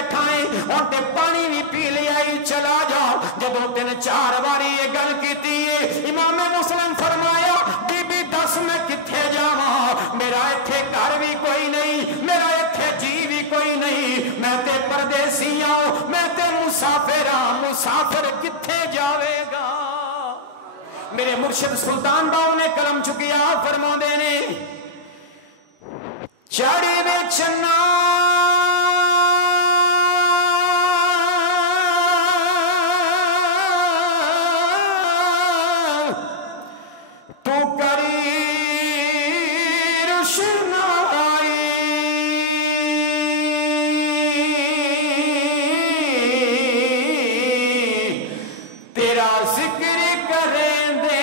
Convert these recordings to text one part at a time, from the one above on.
بیٹھا ہے اور تے پانی بھی پی لیا ہی چلا جا. جب 3-4 باری یہ گل کیتی ہے امام مسلم فرمایا بی بی دس میں کتھے جاواں, میرا ایتھے گھر بھی کوئی نہیں, میرا ایتھے جی بھی کوئی نہیں, میں تے پردیسی ہوں, میں تے مسافر ہاں, مسافر کتھے جاوے گا. میرے مرشد سلطان باؤ نے قلم چکیا فرما دینے چاڑی دے چنا تو کری روشنائی تیرا ذکر کریں دے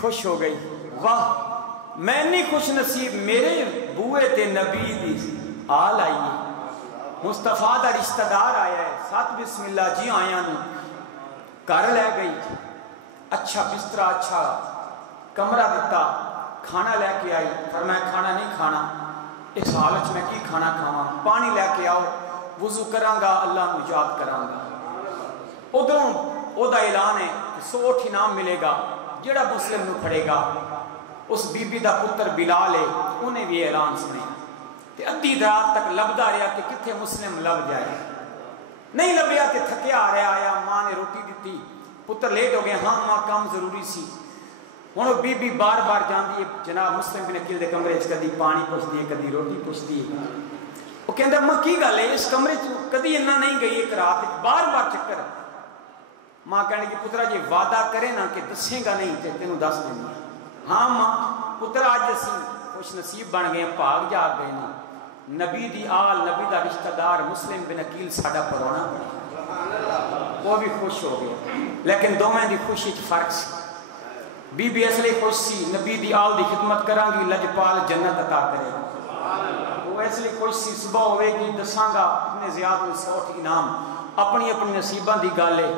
خوش ہو گئی. واہ میں نہیں خوش نصیب, میرے بوئے تے نبی دی آل آئی ہے, مصطفیٰ دا رشتہ دار آیا ہے. ساتھ بسم اللہ جی آیا نو کر لے گئی, اچھا بسترا اچھا کمرہ دیتا, کھانا لے کے آئی. فرمایا کھانا نہیں کھانا, اس حالت میں کی کھانا کھاواں, پانی لے کے آؤ, وضو کراں گا اللہ کو یاد کراں گا. ادھروں او دا اعلان ہے 100 انعام ملے گا جڑا مسلم نو پڑے گا. اس بی بی دا پتر بلال ہے, انہیں بھی اعلان سنے تے ادھی رات تک لبدا رہا کہ کتھے مسلم لب جائے. نہیں لبیا تے تھکیا آ رہا آیا, ماں نے روٹی دیتی, پتر لیٹ ہو گئے, ہاں ماں کام ضروری سی. ہن بی بی بار بار جاندی ہے جناب مسلم بن عقیل دے کمرے وچ, کدی پانی پوچھدی ہے کدی روٹی پوچھدی ہے. وہ کہندا ماں کی گل ہے اس کمرے چ کدی انہاں نہیں گئی ایک رات بار بار چکر. ماں کہنے کی پترا جی وعدہ کرے نا کہ دسیں گا نہیں تے تینوں دس دیں گے. ہاں ماں پترا اج اسی خوش نصیب بن گئے, بھاگ جا گئے نا, نبی دی آل نبی دا رشتہ دار مسلم بن عقیل ساڈا پرونا پڑا. وہ بھی خوش ہو گیا, لیکن دوویں دی خوشی چ فرق سی. بی بی اس لیے خوش سی نبی دی آل دی خدمت کراں گی لجپال جنت عطا کرے گا. وہ اس لیے خوش سی صبح ہوئے گی دساں گا اتنے زیادہ 100 انعام. اپنی اپنی نصیباں دی گل ہے,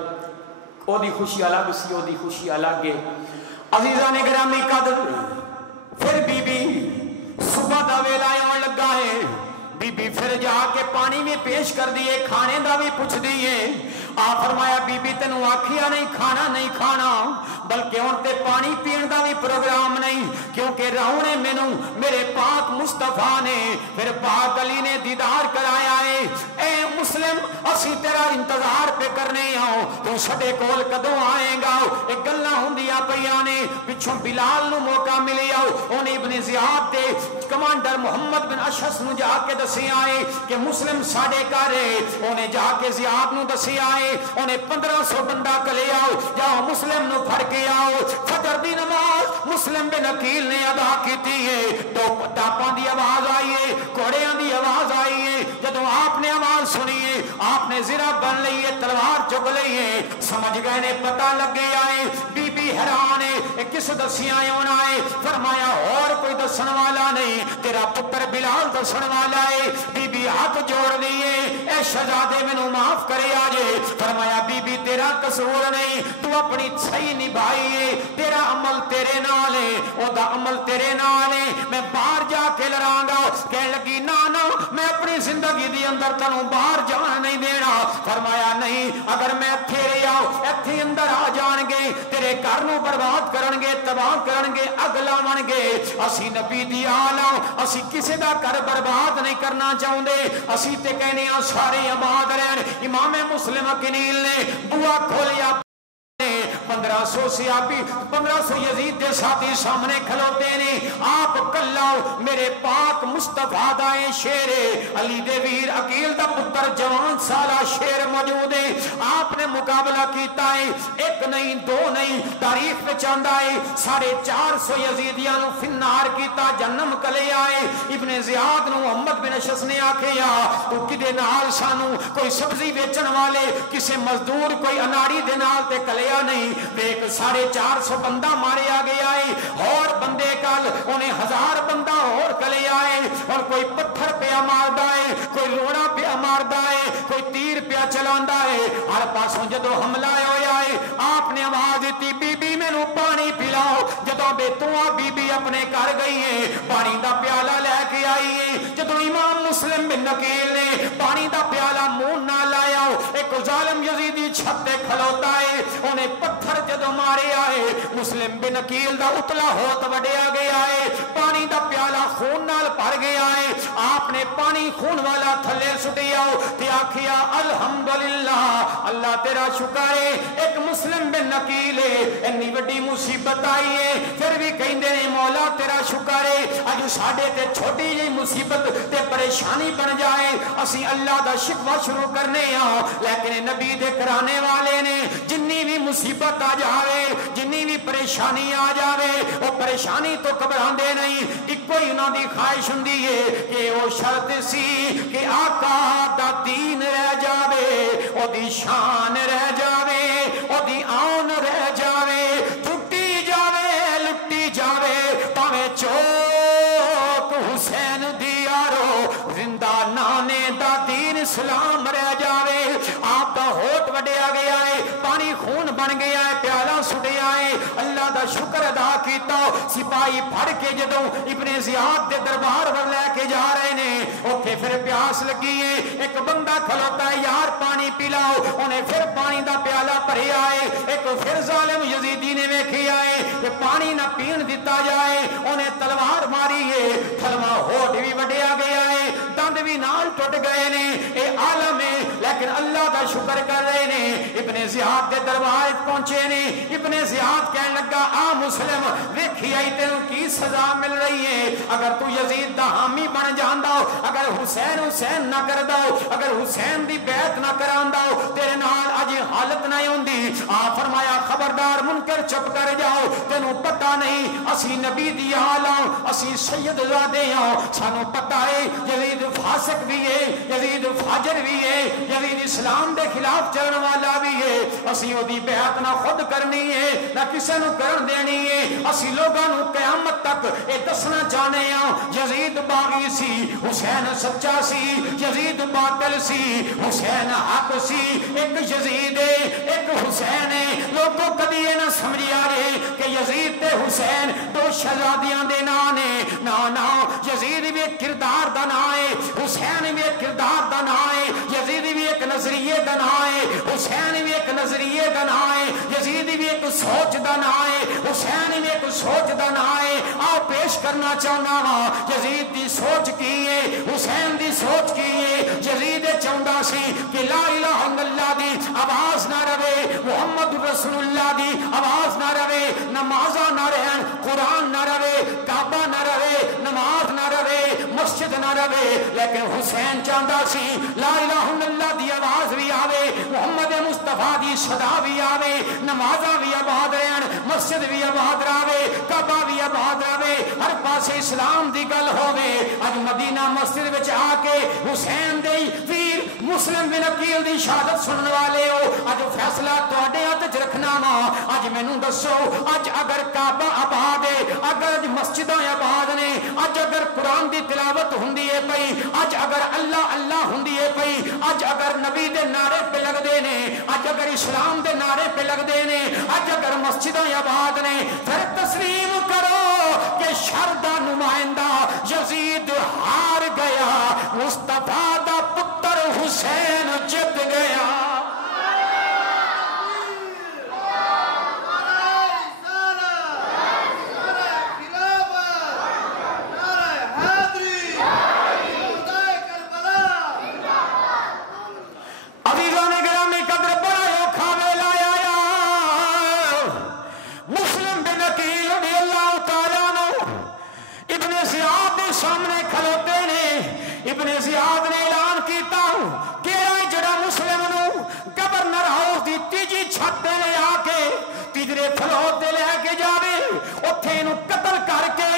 او دی خوشی الگ سی, او دی خوشی الگ ہے. عزیزان گرامی قدر پھر بی بی صبح دا ویلا آن لگا ہے, بی بی پھر جا کے پانی بھی پیش کر دیے, کھانے دا بھی پوچھ دیے. آپ فرمایا بی بی تینوں آکھیا نہیں کھانا نہیں کھانا, بلکہ ہن تے پانی پین دا بھی پروگرام نہیں, کیونکہ راؤنے مینوں میرے پاک مصطفیٰ نے پھر پاک علی نے دیدار کرایا ہے. اے مسلم مسلم اسی تیرا انتظار پہ کرنے آؤ تو سڈے کول کدوں آئے گا ایک گلاں ہوندیاں پیاں نے پچھوں بلال نو موقع ملیا انہیں ابن زیاد دے کمانڈر محمد بن اشعث نو جا کے دسی آئے کہ مسلم ساڈے گھر ہے انہیں جا کے زیاد نو دسی آئے انہیں 1500 بندہ کلے آؤ جاؤ مسلم نو پھڑ کے آؤ فجر دی نماز مسلم بن عقیل نے ادا کیتی ہے ٹاپاں دی آواز آئی ہے گھوڑیاں دی آواز آئی ہے جدوں آپ نے آواز سنی ہے آپ نے زرہ بن لی ہے تلوار چک لی ہے سمجھ گئے نے پتہ لگ گیا ہے بی بی حیران ہے کس دسیاں ہونا ہے فرمایا اور کوئی دسن والا نہیں تیرا پتر بلال دسن والا ہے بی بی ہاتھ جوڑ دیے اے شہزادے مینوں معاف کرے آجے فرمایا بی بی تیرا قصور نہیں تو اپنی صحیح نبھائی ہے تیرا عمل تیرے نال ہے او دا عمل تیرے نال ہے میں باہر جا کے لڑاں گا کہنے لگی نا میں اپنی زندگی دی اندر تنوں باہر جان نہیں دینا فرمایا نہیں اگر میں ایتھے رہیا ایتھے اندر آ جان گے تیرے گھر نو برباد کرن گے تباہ کرن گے اگ لاون گے اسی نبی دی آل اسی کسی دا گھر برباد نہیں کرنا چاہندے اسی تے کہنے ہاں سارے آباد رہن امام مسلم کنیل نے بوا کھولیا 1500 صحابی 1500 یزید دے ساتھی سامنے کھلوتے نے آپ کلاو میرے پاک مصطفیٰ دائیں شیر علی دے ویر عقیل دا پتر جوان سالہ شیر موجود ہے آپ نے مقابلہ کیتا ہے ایک نہیں دو نہیں تاریخ میں چاندہ ہے 450 یزیدیاں نو فنار کیتا جنم کلے آئے ابن زیاد نو محمد بن اشعث نے آکھے یا تو کدے نال سانو کوئی سبزی بیچن والے کسے مزدور کوئی اناڑی دے نال تے کلیا نہیں دیکھ 450 بندہ ماریا گیا ہے اور بندے کل انہیں 1000 بندہ اور کلے آئے اور کوئی پتھر پیا ماردا ہے کوئی روڑا پیا ماردا ہے کوئی تیر پیا چلاندا ہے ہر پاسوں جدو حملہ ہویا ہے آپ نے آواز دیتی بی بی مینوں پانی پلاؤ جدو بیتواں بی بی اپنے گھر گئی ہے پانی دا پیالہ لے کے آئی ہے جدو امام مسلم بن عقیل نے پانی دا پیالہ منہ نہ لایا ایک ظالم یزیدی چھت تے کھلوتا ہے انہیں پتھر جدو مارے آئے مسلم بن عقیل دا اتلا ہوت وڈیا گیا ہے پانی دا پیالہ خون نال بھر گیا ہے آپ نے پانی خون والا تھلے سٹیا تے آکھیا الحمدللہ اللہ تیرا شکر ہے ایک مسلم بن عقیل ہے اتنی بڑی مصیبت آئی ہے پھر بھی کہندے نے مولا تیرا شکر ہے اج ساڈے تے چھوٹی جی مصیبت تے پریشانی بن جائے اسی اللہ دا شکوہ شروع کرنے ہاں لیکن نبی دے کرانے والے نے جنی بھی مصیبت آ جاوے جنی بھی پریشانی آ جاوے وہ پریشانی تو گھبراندے نہیں ایک کوئی انہاں دی خواہش ہوندی ہے کہ وہ شرط سی کہ آقا دا دین رہ جاوے او دی شان رہ جاوے او دی آن رہ جاوے ٹوٹی جاوے لٹی جاوے پاوے چوک حسین دیارو زندہ نانے دا دین اسلام رہ جاوے آپ دا ہوٹ وڈیا گیا ہے پانی خون بن گیا ہے پیالہ سٹیا ہے اللہ دا شکر ادا کیتا سپاہی پھڑ کے جدوں ابن زیاد دے دربار ور لے کے جا رہے نے اوتھے پھر پیاس لگی ہے ایک بندہ کھلوتا ہے یار پانی پلاؤ انہیں پھر پانی دا پیالہ بھریا ہے ایک پھر ظالم یزیدی نے ویکھیا ہے کہ پانی نہ پین دیتا جائے انہیں تلوار ماری ہے تھلوا ہوٹ بھی وڈیا گیا ہے دند بھی نال ٹوٹ گئے نے اے عالم ہے لیکن اللہ دا شکر کر رہے نے ابن زیاد دے دربار پہنچے نے ابن زیاد کہنے لگا آ مسلم ویکھی آئی تینوں کی سزا مل رہی ہے اگر تو یزید دا حامی بن جاندا اگر حسین نہ کردا اگر حسین دی بیعت نہ کراندا تیرے نال اج حالت نہ ہوندی آ فرمایا خبردار منکر چپ کر جاؤ تینوں پتہ نہیں اسی نبی دی آل اسی سید زادے ہاں سانوں پتہ ہے یزید فاسق بھی ہے یزید فاجر بھی ہے یزید اسلام دے خلاف چلن والا بھی ہے اسی او دی بیعت نہ خود کرنی ہے نہ کسے نو کرن دینی ہے اسی لوگاں نو قیامت تک اے دسنا چاہنے ہاں یزید باغی سی حسین سچا سی یزید باطل سی حسین حق سی ایک یزید ہے ایک حسین ہے لوگوں کبھی یہ نہ سمجھیا رہے کہ یزید تے حسین دو شہزادیاں دے نام نے نا یزید بھی ایک کردار دا نام ہے حسین بھی ایک کردار دا نام ہے یزید بھی ایک نظریے دا نام ہے حسین بھی ایک نظریے دا نام ہے یزید بھی ایک سوچ دا نام ہے حسین بھی ایک سوچ دا نام ہے آؤ پیش کرنا چاہنا وا یزید دی سوچ کی ہے حسین دی سوچ کی ہے یزید چاہندا سی کہ لا الہ الا اللہ دی آواز نہ رہے، محمد رسول اللہ دی آواز نہ رہے، نمازاں نہ رہن، قرآن نہ رہے، کعبہ نہ رہے، نماز نہ رہے، مسجد نہ رہے، لیکن حسین چاہتا سی لا الہ الا اللہ دی آواز بھی آوے، محمد مصطفیٰ دی صدا بھی آوے، نمازاں بھی آباد رہن، مسجد بھی آباد رہے، کعبہ بھی آباد رہے، ہر پاسے اسلام دی گل ہوے۔ اج مدینہ مسجد وچ آ کے حسین دی ویر مسلم بن عقیل دی شہادت سننے والے ہو، اج فیصلہ تواڈے ہاتھ وچ رکھنا وا۔ اج مینوں دسو، اج اگر کعبہ آباد ہے، اگر اج مسجداں آباد نے، اج اگر قرآن دی تلاوت ہوندی ہے پئی، اج اگر اللہ اللہ ہوندی ہے پئی، اج اگر نبی دے نعرے پہ لگدے نے، اج اگر اسلام دے نعرے پہ لگدے نے، اج اگر مسجداں آباد نے، پھر تسلیم کرو کہ شر دا نمائندہ یزید ہار گیا، مصطفیٰ دا پتر حسین جت گیا۔ سامنے کھلوتے نے ابن زیاد نے اعلان کیتا کہ جڑا مسلم نو گورنر ہاؤس دی تیجی چھت تے لے آ کے تیجرے فلوت تے لے کے جاوے، اوتھے اینو قتل کر کے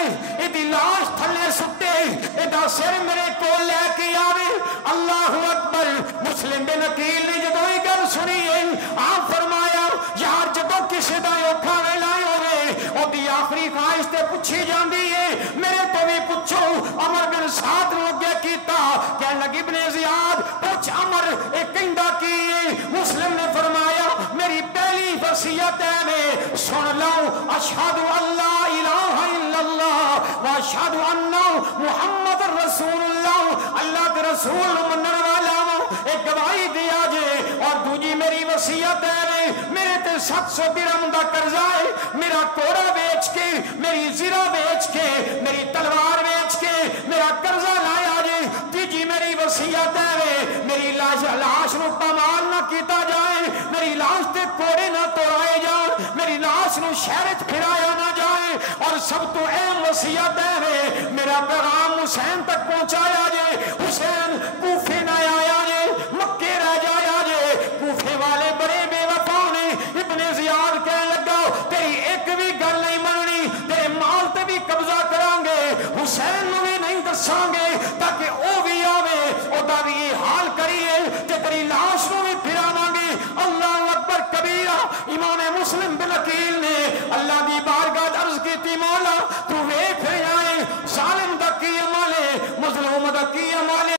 ایدی لاش تھلے سٹے، ایدا سر میرے کول لے کے آوے۔ اللہ اکبر۔ مسلم بن عقیل نے جدوں یہ گل سنی ہے، آپ فرمایا یار جدوں کسی دا اوکھا ویلا ہوے اودی آخری خواہش تے پوچھی جاندی ہے، میرے تو بھی پوچھو۔ عمر بن سعد نو اگے کیتا، کہنے لگی ابن زیاد پوچھ عمر اے کہندا کی ہے؟ مسلم نے فرمایا میری پہلی وصیت ہے میں سن لو، اشہد ان لا الہ الا اللہ و اشہد ان محمد رسول اللہ، اللہ کے رسول منن والا ہوں، ایک گواہی دیا جے۔ اور دوجی میری وصیت ہے میرے تے 700 درہم دا قرضہ ہے، میرا کوڑا بیچ کے، میری زرہ بیچ کے، میری تلوار بیچ کے میرا قرضہ لایا جے۔ تیجی میری وصیت ہے میری لاش نو پامال نہ کیتا جائے، میری لاش تے کوڑے نہ توڑائے جائے، میری لاش نو شہر وچ پھرایا نہ جائے، اور سب تو اہم وصیت ہے میرا پیغام حسین تک پہنچایا جے۔ حسین کوفے نہ آیا جے، مکے رہ جایا جے۔ کوفے والے بڑے بے وفا نے۔ ابن زیاد کہنے لگا تیری ایک بھی گل نہیں مننی، تیرے مال تے بھی قبضہ کران گے، حسین نو بھی نہیں دساں گے تاکہ او بھی آوے، او دا بھی یہ حال کریے تے تیری لاش نو بھی پھراواں گے۔ اللہ اکبر کبیرہ۔ امام مسلم بن عقیل نے اللہ دی بارگاہ عرض کیتی مولا تو ویکھ آئے ظالم دا کی عمل ہے، مظلوم دا کی عمل ہے۔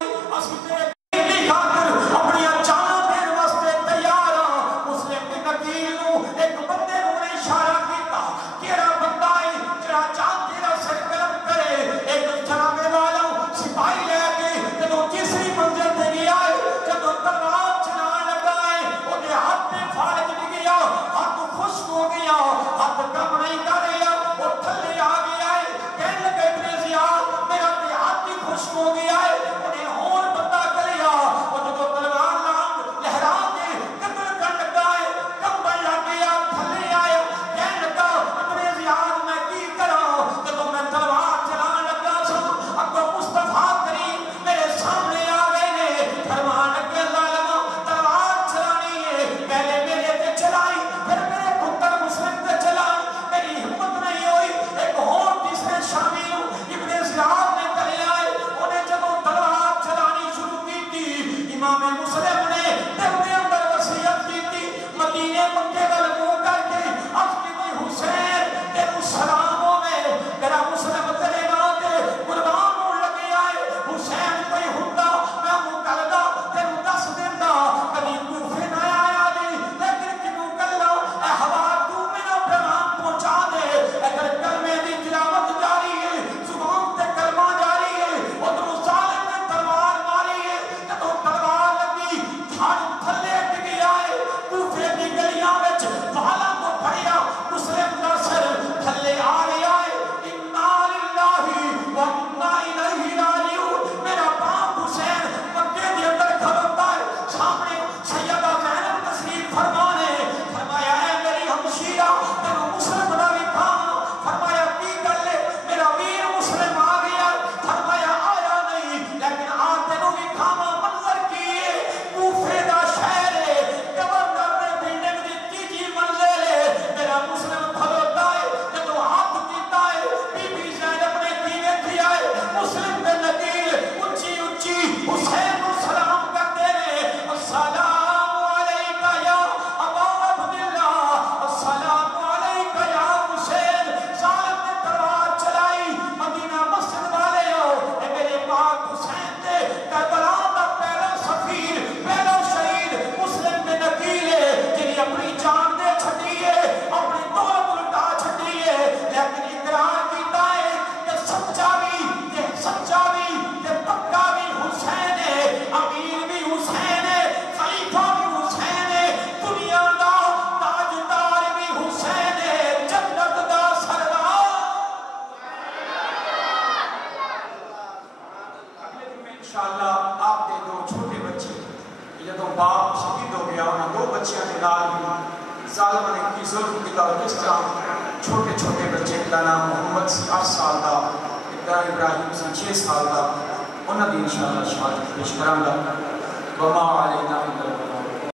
اپنی جاناں دین واسطے تیار ہاں۔ مسلم بن عقیل نو ایک بندے نو اشارہ کیتا، کیڑا بندہ ہے جڑا چاند تیرا سر قلم کرے؟ ایک جنابے والا سپاہی لے کے جدوں تیسری منزل تے گیا ہے، جدوں تلوار چلانے لگا ہے، اودے ہاتھ تے فالج گیا، ہاتھ خشک ہو گیا، ہاتھ کم نہیں کر رہا، وہ تھلے آ گیا ہے۔ کہنے لگے ابن زیاد میرا تے ہاتھ ہی خشک ہو گیا ہے، انہیں اور بندہ کریا، وہ جدوں تلوار لہرا کے قتل کر لگا ہے، کمبل لگ گیا، تھلے آیا، کہنے لگا ابن زیاد میں کی کراں؟ جدوں میں تلوار چلانے لگا سا اگوں مصطفیٰ کریم میرے سامنے آ گئے نے، فرمان لگے ظالما تلوار چلانی ہے، پہلے میرے تے چلائی پھر میرے پتر مسلم تے چلائی، میری ہمت نہیں ہوئی، ایک اور تیسرے شامل ابن زیاد نے کرے آئے، انہیں جدوں تلوار چلانی شروع کی تھی، امام مسلم نے دل کے اندر وصیت کی تھی، مدینے مکے وال منہ کر کے عرض کی تھی حسین تینوں سلام ہوے، میرا مسلم تیرے نام تے قربان ہون لگے آئے، حسین کوئی ہوندا میں منہ کردا تینوں دس دیندا، کبھی کوفے نہ آیا جی لیکن کنوں کلا اے ہوا تو میرا پیغام پہنچا دے، اگر کلمے دی تلاوت جاری ہے، زبان تے کلمہ جاری ہے، ادھر ظالم نے تلوار ماری ہے، جدوں تلوار لگی جدوں باپ شہید ہو گیا انہاں 2 بچیاں کے نال بھی ظالم نے کی ظلم کیتا اور کس طرح چھوٹے چھوٹے بچے دا نام محمد سی 8 سال دا، ابراہیم سی 6 سال دا، انہاں دی انشاءاللہ شہادت پیش کراں گا۔ وما علینا الا